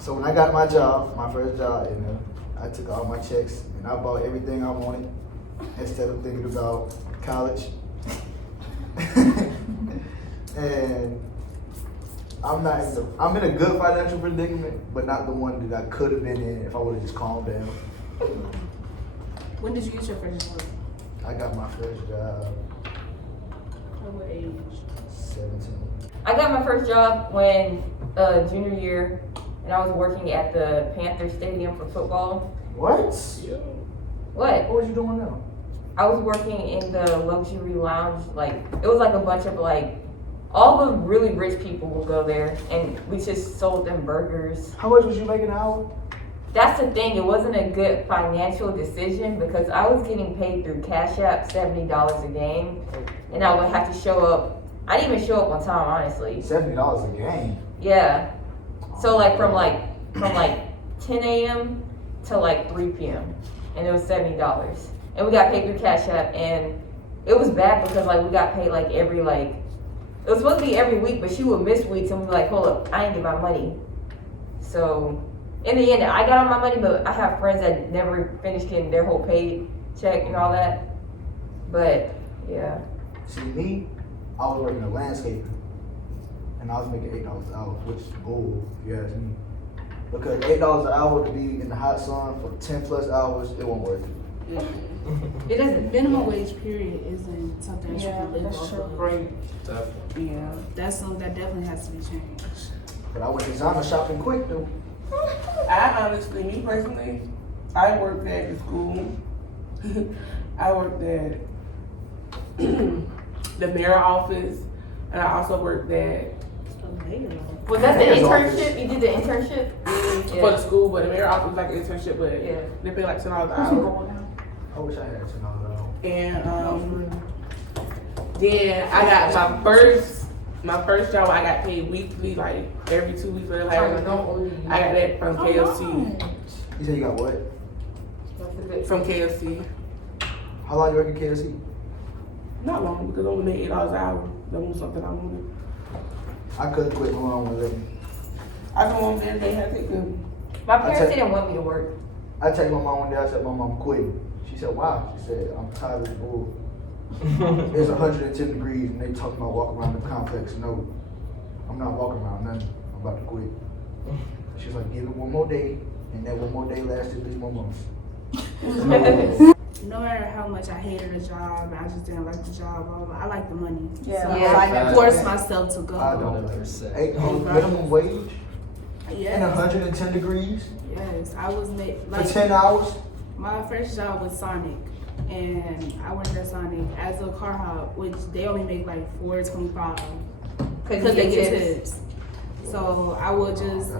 So when I got my job, my first job, I took all my checks and I bought everything I wanted instead of thinking about college. And I'm in a good financial predicament, but not the one that I could have been in if I would have just calmed down. When did you get your first job? I got my first job At what age? 17. I got my first job when junior year, and I was working at the Panther Stadium for football. What? What? What was you doing now? I was working in the luxury lounge. Like, it was like a bunch of like, all the really rich people will go there, and we just sold them burgers. How much was you making an hour? That's the thing, it wasn't a good financial decision because I was getting paid through Cash App $70 a game, and I would have to show up. I didn't even show up on time, honestly. $70 a game. Yeah. So like from 10 a.m. to like 3 p.m. and it was $70. And we got paid through Cash App, and it was bad because like we got paid like every like, it was supposed to be every week, but she would miss weeks and we'd be like, hold up, I didn't get my money. So in the end, I got all my money, but I have friends that never finished getting their whole paid check and all that. But yeah. See me, I was working in landscaping, and I was making $8 an hour, which is bull, if you ask me. Because $8 an hour to be in the hot sun for 10 plus hours, it won't work. It doesn't. Minimum wage period isn't something that you can live off of. Right. Definitely. Yeah, that's something that definitely has to be changed. But I went designer shopping quick though. I honestly, me personally, I worked at the school. I worked at the mayor office, and I also worked at Was that the Mayor's internship? You did the internship? for the school, but the mayor office was like an internship, but Yeah. they pay like $10 an hour. I wish I had $10 an hour. And then I got my first job. I got paid weekly, like every 2 weeks. Or like, I got that from KFC. You said you got what? From KFC. How long you working at KFC? Not long because I only made $8 an hour. That was something I wanted. I couldn't quit along with it. I come home every day. I take them. My parents didn't want me to work. I texted my mom one day, I said, my mom quit. She said, why? She said, I'm tired of this bull. It's 110 degrees and they talking about walking around the complex. No, I'm not walking around nothing. I'm about to quit. She was like, give it one more day, and that one more day lasted at least 1 month. No matter how much I hated the job, I just didn't like the job. I like the money. Yeah. So Yeah. I forced myself to go. I don't. 100%. Minimum wage and Yes. 110 degrees Yes. I was for 10 hours. My first job was Sonic, and I worked at Sonic as a car hop, which they only make like $4.25 because they get tips. So I would just.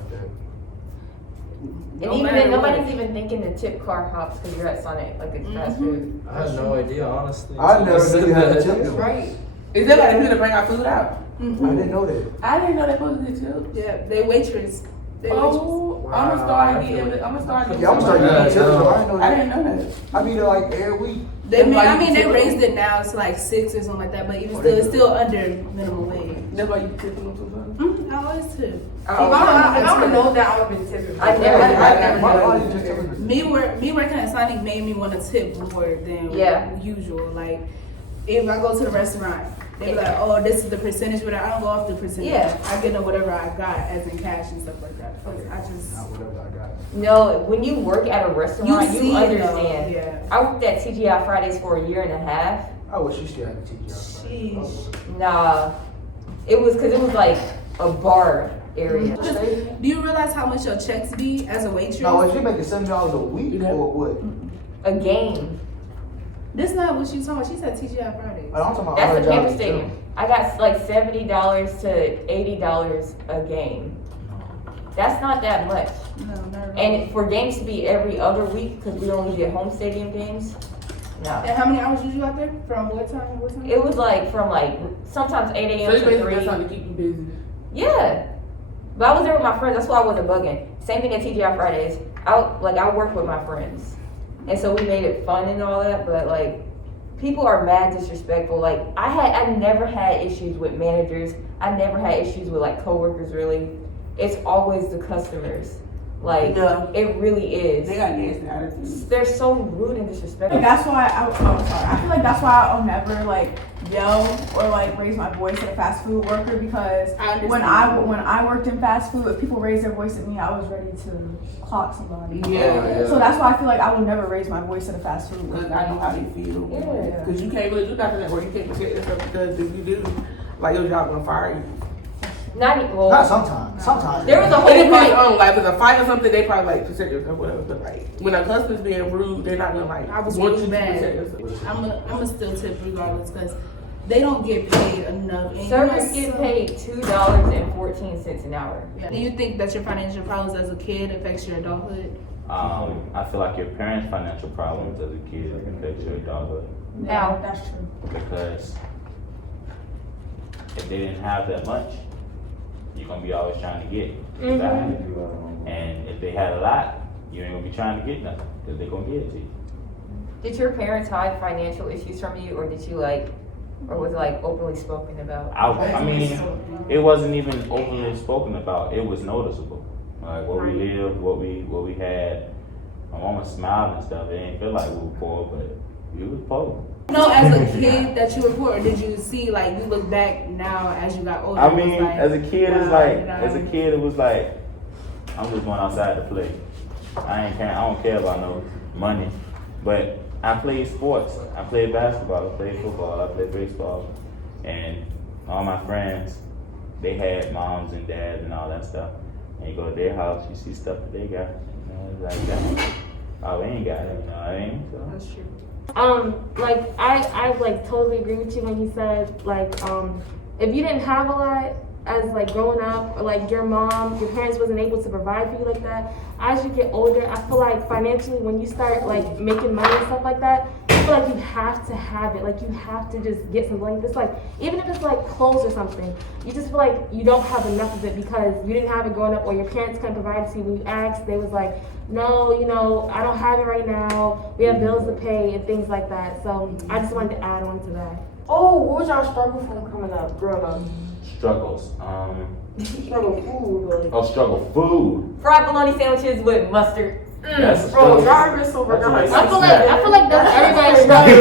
And even then, nobody's even thinking to tip car hops because you're at Sonic, like it's fast food. I had no idea, honestly. I never knew you had a tip. them. Right. Is that like people to bring our food out? I didn't know that. I didn't know they supposed to do too. Yeah, they waitress. Oh, I'm gonna start getting. I'm gonna start getting. Yeah, I'm starting to get tips. So I didn't know I that. didn't know that. I be there like every week. They That's why I you mean, they tip raised them. it now to like 6 or something like that, but even Oh, still, they it's do. still under minimum wage. That's why you tip them sometimes. I always tip. If I would know that, I would have been tipping. I never Why did. you just telling me? Me working at Sonic made me want to tip more than Yeah. usual. Like, if I go to the restaurant, they be like, oh, this is the percentage, but I don't go off the percentage. Yeah. I get whatever I got, as in cash and stuff like that. 'Cause I just. Not whatever I got. No, when you work at a restaurant, you see it, though. understand. Yeah. I worked at TGI Fridays for a year and a half. I wish you still had a teacher. Sheesh. Nah, it was because it was like a bar area. Do you realize how much your checks be as a waitress? No, is you making $7 a week or what? A game. This not what she talking about. She said TGI Fridays. I'm talking about That's other the Panther jobs, too. Stadium. I got like $70 to $80 a game. That's not that much. No, not at all. And for games to be every other week, because we only did home stadium games, no. And how many hours was you out there? From what time to what time? It was like from like sometimes 8 So a.m. you to basically 3. got something to keep you busy. Yeah. But I was there with my friends. That's why I wasn't bugging. Same thing at TGI Fridays. I work with my friends. And so we made it fun and all that, but like people are mad disrespectful. Like I never had issues with managers. I never had issues with like coworkers really. It's always the customers. Like, Yeah. it really is. They got nasty attitudes. They're so rude and disrespectful. That's why I'm sorry. I feel like that's why I'll never like yell or like raise my voice at a fast food worker because I understand. when I worked in fast food, if people raised their voice at me, I was ready to clock somebody. Yeah. So that's why I feel like I will never raise my voice at a fast food Because worker. I know how they feel. Yeah. Because you can't really do nothing at work. You can't protect yourself because if you do, like your job gonna fire you. Not even, well, Not sometimes. Sometimes. there was a It whole depends fight. on like if it's a fight or something, they probably like protect yourself, whatever. But like when a customer's being rude, they're not gonna like I was want really you to bad. protect yourself. I'm a still tip regardless because they don't get paid enough. And Servers you know, get paid $2.14 an hour. Yeah. Do you think that your financial problems as a kid affects your adulthood? I feel like your parents' financial problems as a kid affect your adulthood Now, That's true. because if they didn't have that much, you're gonna be always trying to get that. And if they had a lot, you ain't gonna be trying to get nothing because they're gonna give it to you. did your parents hide financial issues from you, or did you like, or was it like openly spoken about? I mean, it wasn't even openly spoken about. It was noticeable. Like what we lived, what we had. My mama smiled and stuff. It didn't feel like we were poor, but we was poor. No, as a kid that you were poor, or did you see like you look back now as you got older? I it was mean, like, as a kid, it's wow, like, you know? as a kid, it was like, I'm just going outside to play. I don't care about no money. But I played sports. I played basketball. I played football. I played baseball. And all my friends, they had moms and dads and all that stuff. And you go to their house, you see stuff that they got. You know, it's like that. Oh, we ain't got it. You know what I mean? So. That's true. Like I like totally agree with you when you said like if you didn't have a lot as like growing up, or like your parents wasn't able to provide for you like that. As you get older, I feel like financially when you start like making money and stuff like that, I feel like you have to have it. Like you have to just get something like this. Like even if it's like clothes or something, you just feel like you don't have enough of it because you didn't have it growing up, or your parents couldn't provide it to you. When you asked, they was like, no, you know, I don't have it right now. We have bills to pay and things like that. So I just wanted to add on to that. Oh, what was y'all struggle from coming up, growing up? Struggles. Struggle food, Oh, struggle food. fried bologna sandwiches with mustard. That's a Bro, struggle. y'all been so That's a nice. I feel like that's everybody's struggle.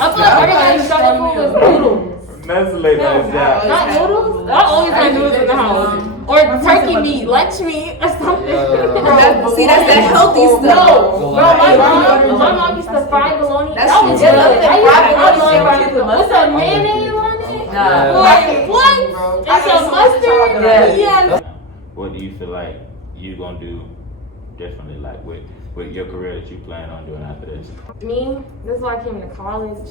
I feel like everybody's struggle food is noodles. That's a late night job. Not noodles. I always have noodles in the house. Or turkey meat, lunch meat, or something. See, that's that healthy stuff. No, bro, my mom used to fry bologna. That's That was just good. nothing. I Fried love bologna fried sandwiches with bologna. What's mustard. that, mayonnaise on it? Nah. Like, what? And some mustard? Yeah. What do you feel like you gonna do differently, like with your career that you plan on doing after this? Me, this is why I came into college,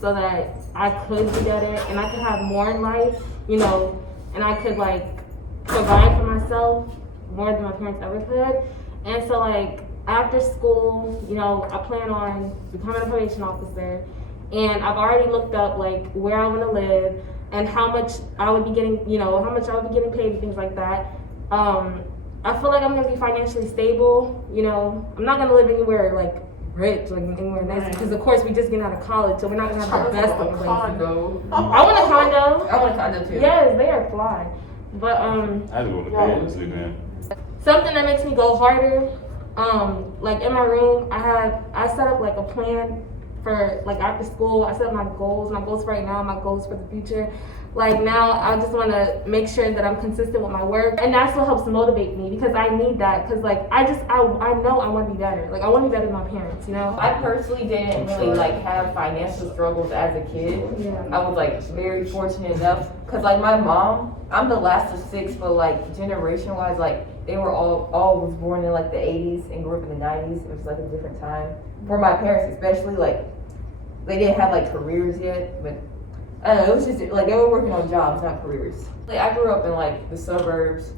so that I could be better and I could have more in life, you know, and I could like provide for myself more than my parents ever could. And so like after school, you know, I plan on becoming a probation officer, and I've already looked up like where I want to live and how much I would be getting, you know, how much I would be getting paid and things like that. I feel like I'm gonna be financially stable. You know, I'm not gonna live anywhere like rich, like anywhere nice, because of course we just getting out of college, so we're not gonna have the best of places. Condo. I want a condo. I want a condo too. Yes, they are fly. But I just want to bed and sleep in. something that makes me go harder, like in my room, I set up like a plan for like after school. I set up my goals for right now, my goals for the future. Like now, I just want to make sure that I'm consistent with my work, and that's what helps motivate me because I need that. Because like I know I want to be better. Like I want to be better than my parents, you know. I personally didn't really like have financial struggles as a kid. Yeah. I was like very fortunate enough because like my mom, I'm the last of 6, but like generation wise, like they were all was born in like the 80s and grew up in the 90s. It was like a different time for my parents, especially like they didn't have like careers yet, but I don't know, it was just like they were working on jobs, not careers. Like I grew up in like the suburbs,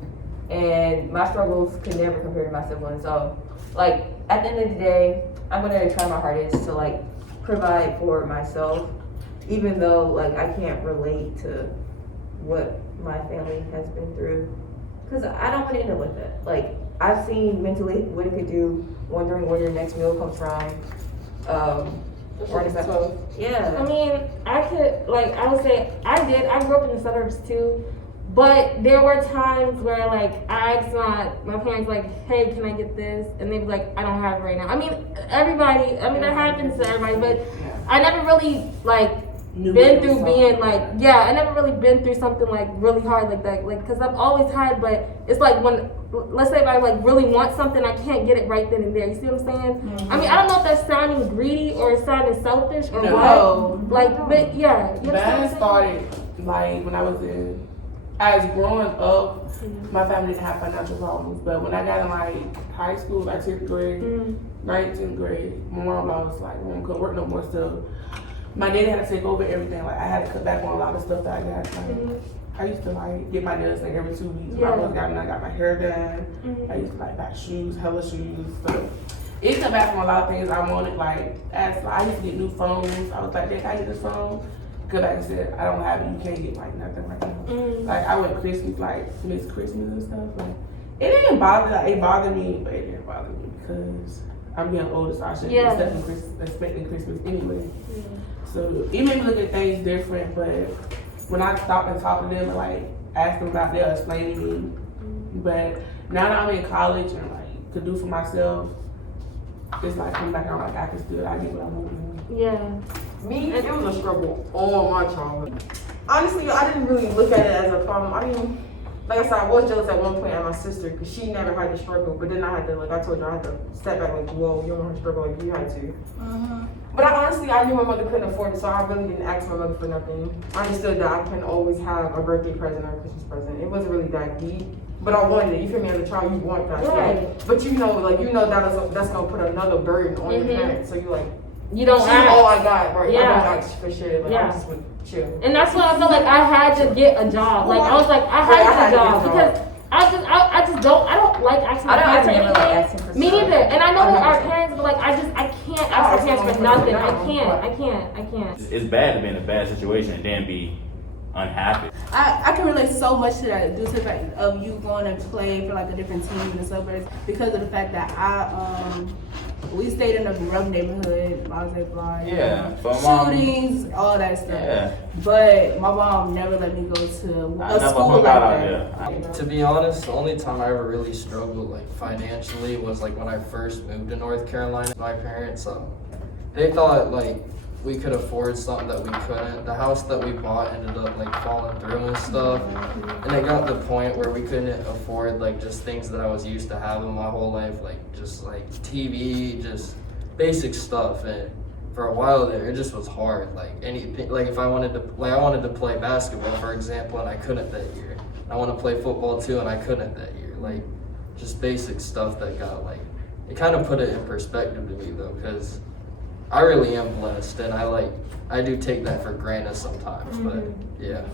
and my struggles could never compare to my siblings. So like at the end of the day, I'm gonna try my hardest to like provide for myself, even though like I can't relate to what my family has been through, because I don't want to end up like that. Like I've seen mentally what it could do, wondering where your next meal comes from. Yeah. I mean, I would say I grew up in the suburbs too, But there were times where like I asked my parents like, hey, can I get this? And they'd be like, I don't have it right now. I mean, everybody, I mean, that happens to everybody, but I never really like been through being like, yeah, I never really been through something like really hard like that. Like, cause I've always had, but it's like when, let's say if I like really want something, I can't get it right then and there. You see what I'm saying? Mm-hmm. I mean, I don't know if that's sounding greedy or sounding selfish or No. what. Like, but yeah. You That understand what I'm started like when I was in, as growing up, my family didn't have financial problems. But when I got in like high school, like 10th grade, saying? 9th, 10th grade, my mom was like, Mom couldn't work no more, so my daddy had to take over everything. Like I had to cut back on a lot of stuff that I got. Like, I used to like get my nails like every 2 weeks. Yeah. When I got my hair done. I used to like buy shoes, hella shoes. So it cut back from a lot of things I wanted. Like as I used to get new phones. I was like, Dad, can I get this phone? Cause like I said, I don't have it. You can't get like nothing right now. Like I went Christmas, like Miss Christmas and stuff. Like it didn't bother. Like, it bothered me, but it didn't bother me because I'm getting older, so I shouldn't be expecting Christmas anyway. So it made me look at things different. But when I stopped and talked to them and like asked them about, they'll explain to me. But now that I'm in college and like could do for myself, it's like coming back out like I can still I get what I want. Yeah. Me, it was a struggle all my childhood. Honestly, I didn't really look at it as a problem. I mean, like I said, I was jealous at one point at my sister because she never had to struggle. But then I had to, like I told you, I had to step back like, whoa, you don't want to struggle like you had to. But I knew my mother couldn't afford it, so I really didn't ask my mother for nothing. I understood that I can always have a birthday present or a Christmas present. It wasn't really that deep. But I wanted it. You feel me? As a child, you want that. Right. Like, but you know that's gonna put another burden on your parents. So you like, You don't she ask. all I got, right? Yeah. I don't ask for shit. Like Yeah. I just would chill. And that's why I felt like I had to get a job. Like I was like, I had Yeah, I to had get to a job get a because I just don't like asking my I don't parents for ever like anything. asking for Me stuff. neither. And I know I that our never- parents, but like I can't I ask our ask parents for someone for nothing. now, I can't. It's bad to be in a bad situation and then be unhappy. I can relate so much to that due to the fact of you going to play for like a different team in the suburbs because of the fact that we stayed in a rough neighborhood, Mosaic Block, Yeah, for mom. shootings, all that stuff. Yeah. But my mom never let me go to I a never school hung like out out that. there. To be honest, the only time I ever really struggled like financially was like when I first moved to North Carolina. My parents, they thought like we could afford something that we couldn't. The house that we bought ended up like falling through and stuff. And it got to the point where we couldn't afford like just things that I was used to having my whole life, like just like TV, just basic stuff. And for a while there, it just was hard. Like anything, like if I wanted to play basketball, for example, and I couldn't that year. I want to play football too, and I couldn't that year. Like just basic stuff that got like, it kind of put it in perspective to me though, because I really am blessed, and I do take that for granted sometimes, but yeah.